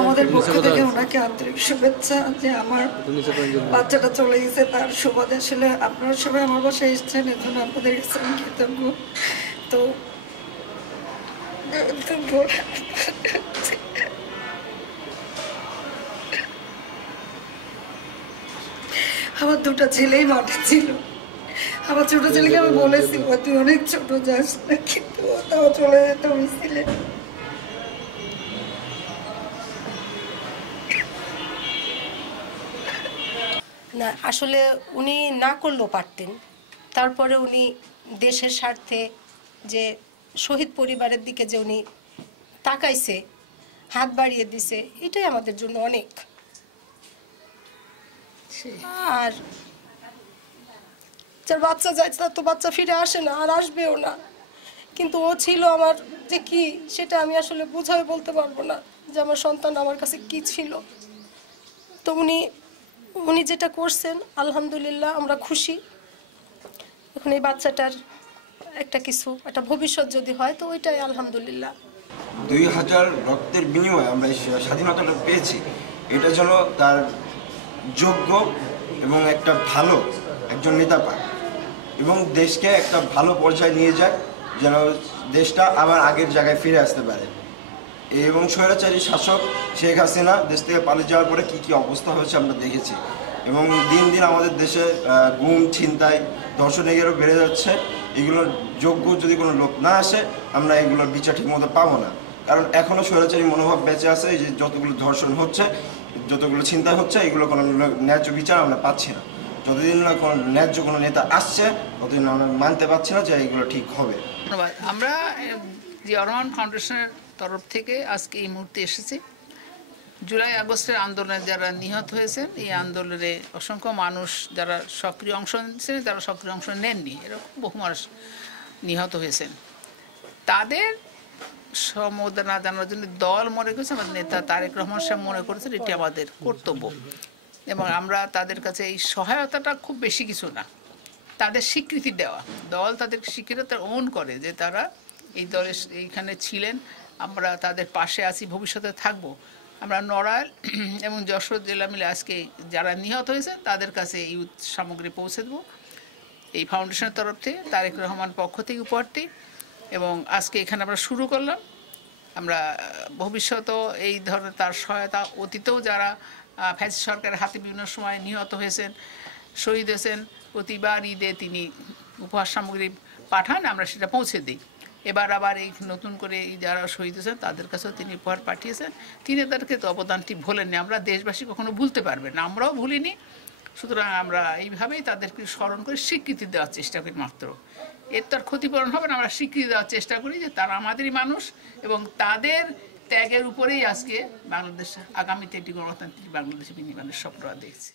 আমাদের পক্ষ থেকে ওনাকে আন্তরিক শুভেচ্ছা যে আমার বাচ্চাটা চলে গেছে তার সুবাদে। আসলে আপনারা সবাই আমার বাসায় এসেছেন, এজন্য আপনাদের কাছে আমি কৃতজ্ঞ। তো আমার দুটো ছেলেই মাঠে ছিল। আমার ছোট ছেলেকে আমি বলেছি তুই অনেক ছোট, যাস না, কিন্তু তাও চলে যেত মিছিলে। না, আসলে উনি না করলেও পারতেন। তারপরে উনি দেশের স্বার্থে যে শহীদ পরিবারের দিকে যে উনি তাকাইছে, হাত বাড়িয়ে দিছে, এটাই আমাদের জন্য অনেক। আর যার বাচ্চা যায় তার তো বাচ্চা ফিরে আসে না, আর আসবেও না। কিন্তু ও ছিল আমার যে কি, সেটা আমি আসলে বুঝাই বলতে পারবো না যে আমার সন্তান আমার কাছে কি ছিল। তো উনি যেটা করছেন আলহামদুলিল্লাহ আমরা খুশি। এখন এই বাচ্চাটার একটা ভবিষ্যৎ যদি হয় তো ওইটাই আলহামদুলিল্লাহ। 2000 রক্তের বিনিময়ে আমরা এই স্বাধীনতাটা পেয়েছি। এটা যেন তার যোগ্য এবং একটা ভালো একজন নেতা পায় এবং দেশকে একটা ভালো পর্যায়ে নিয়ে যায়, যেন দেশটা আবার আগের জায়গায় ফিরে আসতে পারে। এবং স্বৈরাচারী শাসক শেখ হাসিনা দেশ থেকে পালিয়ে যাওয়ার পরে কী কী অবস্থা হয়েছে আমরা দেখেছি। এবং দিন দিন আমাদের দেশে গুম, ছিনতাই, ধর্ষণ এগুলো বেড়ে যাচ্ছে। এগুলোর যোগ্য যদি কোনো লোক না আসে আমরা এগুলোর বিচার ঠিক মতো পাবো না। কারণ এখনও স্বৈরাচারী মনোভাব বেঁচে আছে। এই যে যতগুলো ধর্ষণ হচ্ছে, যতগুলো ছিনতাই হচ্ছে, এগুলো কোনো ন্যায্য বিচার আমরা পাচ্ছি না। যতদিন না কোনো ন্যায্য কোনো নেতা আসছে ততদিন আমরা মানতে পারছি না যে এগুলো ঠিক হবে। ধন্যবাদ। আমরা জিয়াউর রহমান ফাউন্ডেশনের তরফ থেকে আজকে এই মুহূর্তে এসেছি। জুলাই আগস্টের আন্দোলনে যারা নিহত হয়েছেন, এই আন্দোলনে অসংখ্য মানুষ যারা সক্রিয় অংশ নিয়েছেন, যারা সক্রিয় অংশ নেননি, এরকম বহু মানুষ নিহত হয়েছেন। তাদের সমবেদনা জানানোর জন্য দল মনে করেছে, আমাদের নেতা তারেক রহমান সাহেব মনে করেছেন এটি আমাদের কর্তব্য। এবং আমরা তাদের কাছে এই সহায়তাটা খুব বেশি কিছু না, তাদের স্বীকৃতি দেওয়া। দল তাদের স্বীকৃতি ওন করে যে তারা এই দলের এইখানে ছিলেন, আমরা তাদের পাশে আছি, ভবিষ্যতে থাকবো। আমরা নড়াইল এবং যশোর জেলা মিলে আজকে যারা নিহত হয়েছে তাদের কাছে এই সামগ্রী পৌঁছে দেবো এই ফাউন্ডেশনের তরফ থেকে, তারেক রহমান পক্ষ থেকে উপহারটি। এবং আজকে এখানে আমরা শুরু করলাম। আমরা ভবিষ্যতেও এই ধরনের তার সহায়তা, অতীতেও যারা ফ্যাসিস্ট সরকারের হাতে বিভিন্ন সময় নিহত হয়েছেন, শহীদ হয়েছেন, প্রতিবার ঈদে তিনি উপহার সামগ্রী পাঠান, আমরা সেটা পৌঁছে দিই। এবার আবার এই নতুন করে যারা শহীদ হয়েছেন তাদের কাছেও তিনি উপহার পাঠিয়েছেন। তিনি তাদেরকে তো অবদানটি ভোলেননি, আমরা দেশবাসী কখনো ভুলতে পারবে না, আমরাও ভুলিনি। সুতরাং আমরা এইভাবেই তাদেরকে স্মরণ করে স্বীকৃতি দেওয়ার চেষ্টা করি মাত্র। এর তো আর ক্ষতিপূরণ হবে না, আমরা স্বীকৃতি দেওয়ার চেষ্টা করি যে তারা আমাদেরই মানুষ এবং তাদের ত্যাগের উপরেই আজকে বাংলাদেশ আগামীতে একটি গণতান্ত্রিক বাংলাদেশে বিনির্মাণের স্বপ্ন দেখছে।